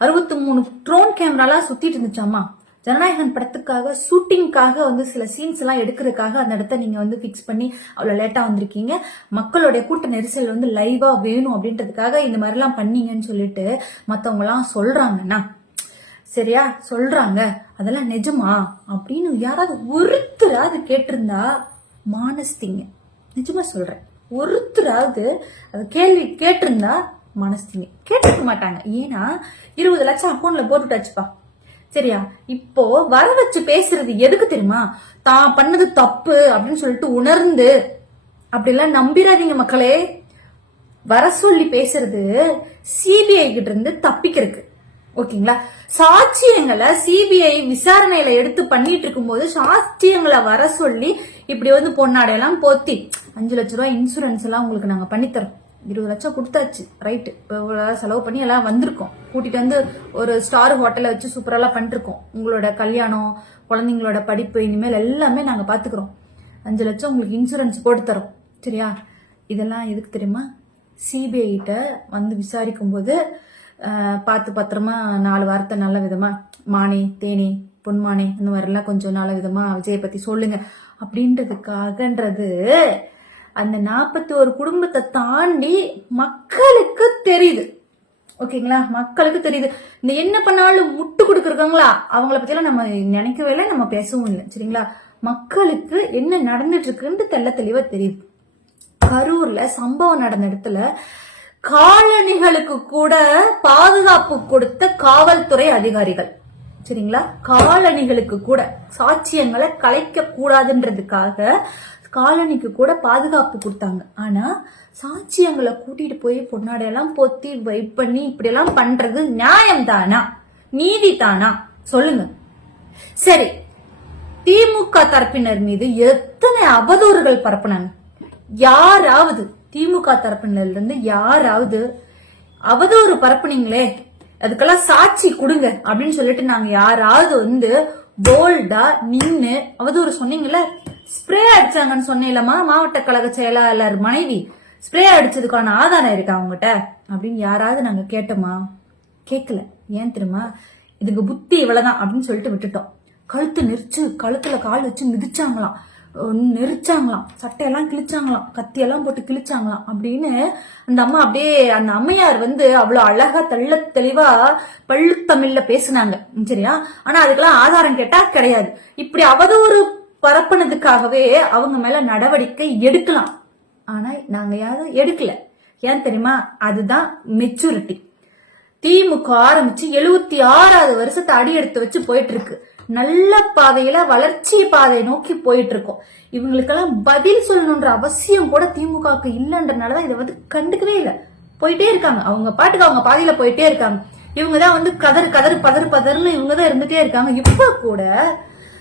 அறுபத்தி மூணு ட்ரோன் கேமராலாம் சுத்திட்டு இருந்துச்சாமா? ஜனநாயகன் படத்துக்காக ஷூட்டிங்காக வந்து சில சீன்ஸ் எல்லாம் எடுக்கிறதுக்காக அந்த இடத்த நீங்க வந்து ஃபிக்ஸ் பண்ணி அவ்வளவு லேட்டா வந்திருக்கீங்க. மக்களுடைய கூட்ட நெரிசல் வந்து லைவா வேணும் அப்படின்றதுக்காக இந்த மாதிரிலாம் பண்ணீங்கன்னு சொல்லிட்டு மத்தவங்க எல்லாம் சொல்றாங்கன்னா சரியா? சொல்றாங்க. அதெல்லாம் நிஜமா? அப்படின்னு யாராவது ஒருத்தராவது கேட்டிருந்தா மானஸ்திங்க நிஜமா சொல்றேன். ஒருத்தராவது அது கேள்வி கேட்டிருந்தா மனசுமே கேட்டிருக்க மாட்டாங்க. ஏன்னா இருபது லட்சம் அக்கௌண்ட்ல போட்டுட்டாச்சுப்பா. சரியா? இப்போ வர வச்சு பேசுறது எதுக்கு தெரியுமா? தான் பண்ணது தப்பு அப்படின்னு சொல்லிட்டு உணர்ந்து அப்படிலாம் நம்பிடாதீங்க மக்களே. வர சொல்லி பேசுறது சிபிஐ கிட்ட இருந்து தப்பிக்கிறதுக்கு. ஓகேங்களா? சாட்சியங்களை சிபிஐ விசாரணையில எடுத்து பண்ணிட்டு இருக்கும்போது சாட்சியங்களை வர சொல்லி இப்படி வந்து பொன்னாடையெல்லாம் போத்தி அஞ்சு லட்ச ரூபாய் இன்சூரன்ஸ் எல்லாம் உங்களுக்கு நாங்க பண்ணித்தரோம். இருபது லட்சம் கொடுத்தாச்சு. ரைட்டு இப்போ இவ்வளோ செலவு பண்ணி எல்லாம் வந்திருக்கோம். கூட்டிட்டு வந்து ஒரு ஸ்டார் ஹோட்டலை வச்சு சூப்பரெல்லாம் பண்ணிருக்கோம். உங்களோட கல்யாணம் குழந்தைங்களோட படிப்பு இனிமேல் எல்லாமே நாங்கள் பார்த்துக்குறோம் அஞ்சு லட்சம் உங்களுக்கு இன்சூரன்ஸ் போட்டு தரோம். சரியா? இதெல்லாம் எதுக்கு தெரியுமா? சிபிஐகிட்ட வந்து விசாரிக்கும் போது பார்த்து பத்திரமா நாலு வார்த்தை நல்ல விதமா மானே தேனே பொன்மானே இந்த மாதிரிலாம் கொஞ்சம் நல்ல விதமா விஜயை பத்தி சொல்லுங்க. அப்படின்றதுக்காகன்றது அந்த நாற்பத்தி ஒரு குடும்பத்தை தாண்டி மக்களுக்கு தெரியுது. ஓகேங்களா? மக்களுக்கு தெரியுது. இந்த என்ன பண்ணாலும் முட்டு கொடுக்குறாங்களா அவங்கள பத்தியெல்லாம் நம்ம நினைக்கவே இல்லை நம்ம பேசவும் இல்லை. சரிங்களா? மக்களுக்கு என்ன நடந்துட்டு இருக்குன்னு தெல்ல தெளிவா தெரியுது. கரூர்ல சம்பவம் நடந்த இடத்துல காலணிகளுக்கு கூட பாதுகாப்பு கொடுத்த காவல்துறை அதிகாரிகள். சரிங்களா? காலணிகளுக்கு கூட சாட்சியங்களை கலைக்க கூடாதுன்றதுக்காக காலனிக்கு கூட பாதுகாப்பு கொடுத்தாங்க. ஆனா சாட்சியங்களை கூட்டிட்டு போய் பொன்னாடையெல்லாம் பொத்தி வைப் பண்ணி இப்படியெல்லாம் பண்றது நியாயம் தானா நீதி தானா சொல்லுங்க. சரி திமுக தரப்பினர் மீது எத்தனை அவதூறுகள் பரப்புனாங்க? யாராவது திமுக தரப்பினர்ல இருந்து யாராவது அவதூறு பரப்புனீங்களே அதுக்கெல்லாம் சாட்சி கொடுங்க அப்படின்னு சொல்லிட்டு நாங்க யாராவது வந்து போல்டா நின்னு அவதூறு சொன்னீங்களே ஸ்ப்ரே அடிச்சாங்கன்னு சொன்னீங்களமா மாவட்ட கழக செயலாளர் மனைவி. ஸ்ப்ரே அடிச்சதுக்கான ஆதாரம் இருக்கா அவங்ககிட்ட அப்படின்னு யாராவது நாங்க கேட்டோமா கேட்கல. ஏன் தெரியுமா? இதுக்கு புத்தி இவ்வளவுதான் அப்படின்னு சொல்லிட்டு விட்டுட்டோம். கழுத்து நெரிச்சு கழுத்துல கால் வச்சு மிதிச்சாங்களாம். நெரிச்சாங்களாம். சட்டையெல்லாம் கிழிச்சாங்களாம். கத்தியெல்லாம் போட்டு கிழிச்சாங்களாம். அப்படின்னு அந்த அம்மா அப்படியே அந்த அம்மையார் வந்து அவ்வளவு அழகா தெள்ள தெளிவா பள்ளுத்தமிழ்ல பேசுனாங்க. சரியா? ஆனா அதுக்கெல்லாம் ஆதாரம் கேட்டா கிடையாது. இப்படி அவதூறு பரப்புனதுக்காகவே அவங்க மேல நடவடிக்கை எடுக்கலாம். ஆனா நாங்க யாரும் எடுக்கல. ஏன் தெரியுமா? அதுதான் மெச்சூரிட்டி திமுக ஆரம்பிச்சு எழுபத்தி ஆறாவது வருஷத்தை அடி எடுத்து வச்சு போயிட்டு இருக்கு நல்ல பாதையில வளர்ச்சி பாதையை நோக்கி போயிட்டு இருக்கோம் இவங்களுக்கெல்லாம் பதில் சொல்லணுன்ற அவசியம் கூட திமுகவுக்கு இல்லைன்றனாலதான் இதை வந்து கண்டுக்கவே இல்லை. போயிட்டே இருக்காங்க. அவங்க பாட்டுக்கு அவங்க பாதையில போயிட்டே இருக்காங்க. இவங்க தான் வந்து கதறு கதறு பதறு பதறுன்னு இவங்க தான் இருந்துட்டே இருக்காங்க. இப்ப கூட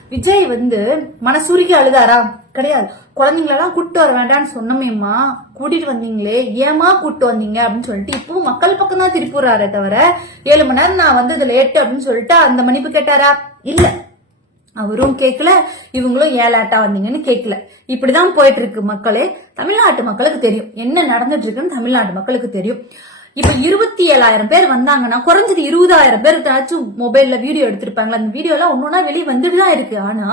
விஜய் வந்து மனசுருகி அழுதாரா? கிடையாது. குழந்தைங்களெல்லாம் கூட்டு வர வேண்டாம்னு சொன்னமேம்மா. கூட்டிட்டு வந்தீங்களே. ஏமா கூட்டு வந்தீங்க அப்படின்னு சொல்லிட்டு இப்போ மக்கள் பக்கம் தான் திருப்பிடுறாரே தவிர ஏழு மணி நேரம் நான் வந்தது லேட்டு அப்படின்னு சொல்லிட்டு அந்த மன்னிப்பு கேட்டாரா? இல்ல. அவரும் கேட்கல இவங்களும் ஏலாட்டா வந்தீங்கன்னு கேட்கல இப்படிதான் போயிட்டு இருக்கு மக்களே. தமிழ்நாட்டு மக்களுக்கு தெரியும். என்ன நடந்துட்டு இருக்குன்னு தமிழ்நாட்டு மக்களுக்கு தெரியும். இப்ப இருபத்தி ஏழாயிரம் பேர் வந்தாங்கன்னா குறைஞ்சது இருபதாயிரம் பேர் ஏதாச்சும் மொபைல்ல வீடியோ எடுத்திருப்பாங்களா? அந்த வீடியோ எல்லாம் ஒன்னொன்னா வெளியே வந்துட்டு தான் இருக்கு. ஆனா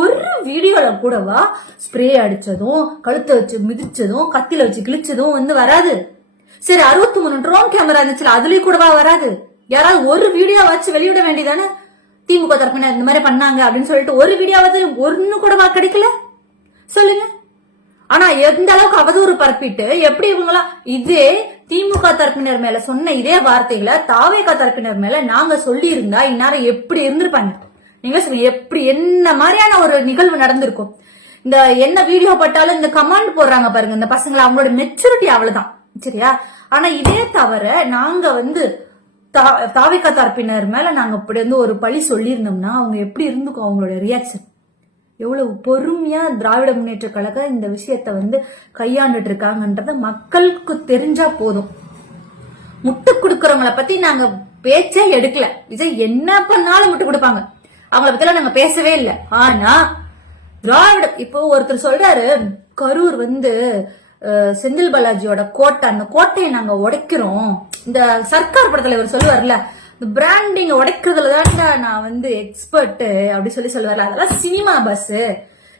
ஒரு வீடியோல கூடவா ஸ்ப்ரே அடிச்சதும் கழுத்தை வச்சு மிதிச்சதும் கத்தில வச்சு கிழிச்சதும் வந்து வராது. சரி அறுபத்தி மூணு ட்ரோன் கேமரா இருந்துச்சு அதுலயும் கூடவா வராது? யாராவது ஒரு வீடியோ வச்சு வெளியிட வேண்டியதானே? திமுக தரப்பினர் இந்த மாதிரி பண்ணாங்க அப்படின்னு சொல்லிட்டு ஒரு வீடியோவாவது ஒன்னு கூடவா கிடைக்கல? சொல்லுங்க. ஆனா எந்த அளவுக்கு அவதூறு பரப்பிட்டு எப்படி இவங்களாம் இதே திமுக தரப்பினர் மேல சொன்ன இதே வார்த்தைகளை தாவேகா தரப்பினர் மேல நாங்க சொல்லி இருந்தா இந்நேரம் எப்படி இருந்திருப்பாங்க? நீங்க சொல்லுங்க எப்படி என்ன மாதிரியான ஒரு நிகழ்வு நடந்திருக்கும்? இந்த என்ன வீடியோ பட்டாலும் இந்த கமாண்ட் போடுறாங்க பாருங்க இந்த பசங்களை அவங்களோட மெச்சூரிட்டி அவ்வளவுதான் சரியா? ஆனா இதே தவிர நாங்க வந்து தா- தரப்பினர் மேல நாங்க இப்படி வந்து ஒரு பழி சொல்லியிருந்தோம்னா அவங்க எப்படி இருந்துக்கும் அவங்களோட ரியாக்ஷன் எவ்வளவு பொறுமையா திராவிட முன்னேற்ற கழகம் இந்த விஷயத்த வந்து கையாண்டுட்டு இருக்காங்கன்றத மக்களுக்கு தெரிஞ்சா போதும். முட்டு கொடுக்கறவங்கள பத்தி நாங்க பேச்சே எடுக்கல. விஜய் என்ன பண்ணாலும் முட்டு கொடுப்பாங்க. அவங்கள பத்தி நாங்க பேசவே இல்லை. ஆனா திராவிட இப்போ ஒருத்தர் சொல்றாரு கரூர் வந்து செந்தில் பாலாஜியோட கோட்டை அந்த கோட்டையை நாங்க உடைக்கிறோம். இந்த சர்க்கார் படத்துல இவர் சொல்லுவார்ல இந்த பிராண்டிங் உடைக்கிறதுல தான்டா நான் வந்து எக்ஸ்பர்ட்டு அப்படி சொல்லி சொல்லுவார்ல. அதெல்லாம் சினிமா பஸ்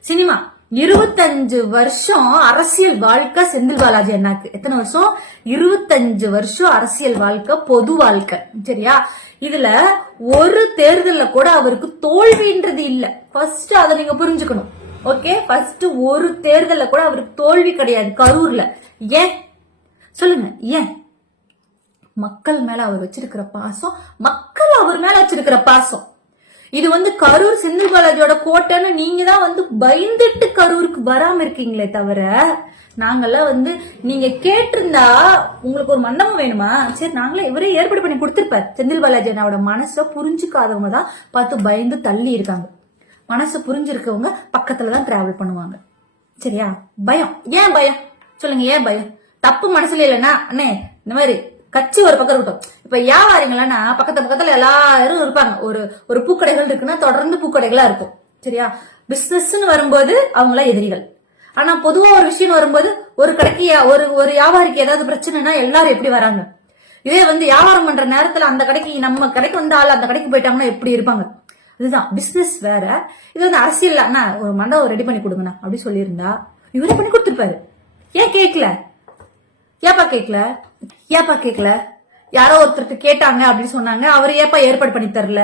சினிமா இருபத்தஞ்சு வருஷம் அரசியல் வாழ்க்கை செந்தில் பாலாஜி அண்ணாக்கு. எத்தனை வருஷம்? இருபத்தஞ்சு வருஷம் அரசியல் வாழ்க்கை பொது வாழ்க்கை. சரியா? இதுல ஒரு தேர்தல்ல கூட அவருக்கு தோல்வின்றது இல்ல. ஃபர்ஸ்ட் அதை நீங்க புரிஞ்சுக்கணும். ஓகே ஃபர்ஸ்ட் ஒரு தேர்தல்ல கூட அவருக்கு தோல்வி கிடையாது கரூர்ல. ஏன்? சொல்லுங்க. ஏன்? மக்கள் மேல அவர் வச்சிருக்கிற பாசம் மக்கள் அவர் மேல வச்சிருக்கிற பாசம். இது வந்து கரூர் செந்தில் பாலாஜியோட கோட்டைன்னு நீங்க தான் வந்து பயந்துட்டு கரூருக்கு வராம இருக்கீங்களே தவிர நாங்கெல்லாம் வந்து நீங்க கேட்டிருந்தா உங்களுக்கு ஒரு மண்டபம் வேணுமா? சரி நாங்களே இவரே ஏற்பாடு பண்ணி கொடுத்துருப்பார். செந்தில் பாலாஜி அண்ணாவோட மனசை புரிஞ்சுக்காதவங்க தான் பார்த்து பயந்து தள்ளி இருக்காங்க. மனசு புரிஞ்சிருக்கவங்க பக்கத்துல தான் டிராவல் பண்ணுவாங்க. சரியா? பயம். ஏன் பயம்? சொல்லுங்க ஏன் பயம்? தப்பு மனசுல இல்லைன்னா அண்ணே இந்த மாதிரி கட்சி ஒரு பக்கம் இருக்கட்டும். இப்ப வியாபாரிங்களா பக்கத்து பக்கத்துல எல்லாரும் இருப்பாங்க. ஒரு ஒரு பூக்கடைகள் இருக்குன்னா தொடர்ந்து பூக்கடைகளா இருக்கும். சரியா? பிசினஸ்ன்னு வரும்போது அவங்களாம் எதிரிகள். ஆனா பொதுவா ஒரு விஷயம் வரும்போது ஒரு கடைக்கு யா- ஒரு ஒரு வியாபாரிக்கு ஏதாவது பிரச்சனைனா எல்லாரும் எப்படி வராங்க? இதே வந்து வியாபாரம் பண்ற நேரத்துல அந்த கடைக்கு நம்ம கடைக்கு வந்த ஆள் அந்த கடைக்கு போயிட்டாங்கன்னா எப்படி இருப்பாங்க? இதுதான் பிசினஸ் வேற. இது வந்து அரசியல் அண்ணா ஒரு மண்டபம் ரெடி பண்ணி கொடுங்கண்ணா. அப்படி சொல்லியிருந்தா இவரே பண்ணி கொடுத்துருப்பாரு. ஏன் கேட்கல ஏப்பா கேட்கல ஏப்பா கேட்கல யாரோ ஒருத்தருக்கு கேட்டாங்க அப்படின்னு சொன்னாங்க. அவர் ஏப்பா ஏற்பாடு பண்ணி தரல?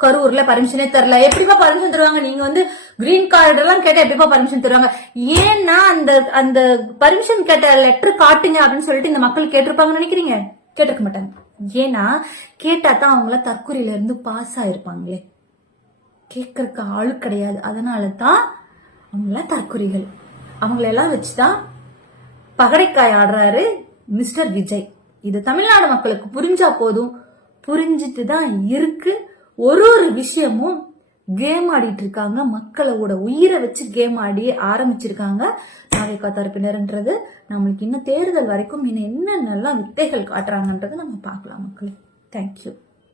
கரூர்ல பர்மிஷனே தரல. எப்படிப்பா பர்மிஷன் தருவாங்க? நீங்க வந்து கிரீன் கார்டு எல்லாம் கேட்டா எப்படிப்பா பர்மிஷன் தருவாங்க? ஏன்னா அந்த அந்த பர்மிஷன் கேட்ட லெட்டர் காட்டுங்க அப்படின்னு சொல்லிட்டு இந்த மக்கள் கேட்டிருப்பாங்கன்னு நினைக்கிறீங்க? கேட்டிருக்க மாட்டாங்க. ஏன்னா கேட்டா தான் அவங்கள தற்கொலையில இருந்து பாஸ் ஆயிருப்பாங்களே. கேட்கறக்கு ஆளு கிடையாது. அதனால தான் அவங்களாம் தற்கொலைகள் அவங்களெல்லாம் வச்சுதான் பகடைக்காய் ஆடுறாரு மிஸ்டர் விஜய். இது தமிழ்நாடு மக்களுக்கு புரிஞ்சா போதும். புரிஞ்சிட்டு தான் இருக்கு. ஒரு ஒரு விஷயமும் கேம் ஆடிட்டு இருக்காங்க. மக்களோட உயிரை வச்சு கேம் ஆடி ஆரம்பிச்சிருக்காங்க. நாளைக்கா தரப்பினர்ன்றது நம்மளுக்கு இன்னும் தேர்தல் வரைக்கும் இன்னும் என்னென்னலாம் வித்தைகள் காட்டுறாங்கன்றது நம்ம பார்க்கலாம் மக்கள். தேங்க்யூ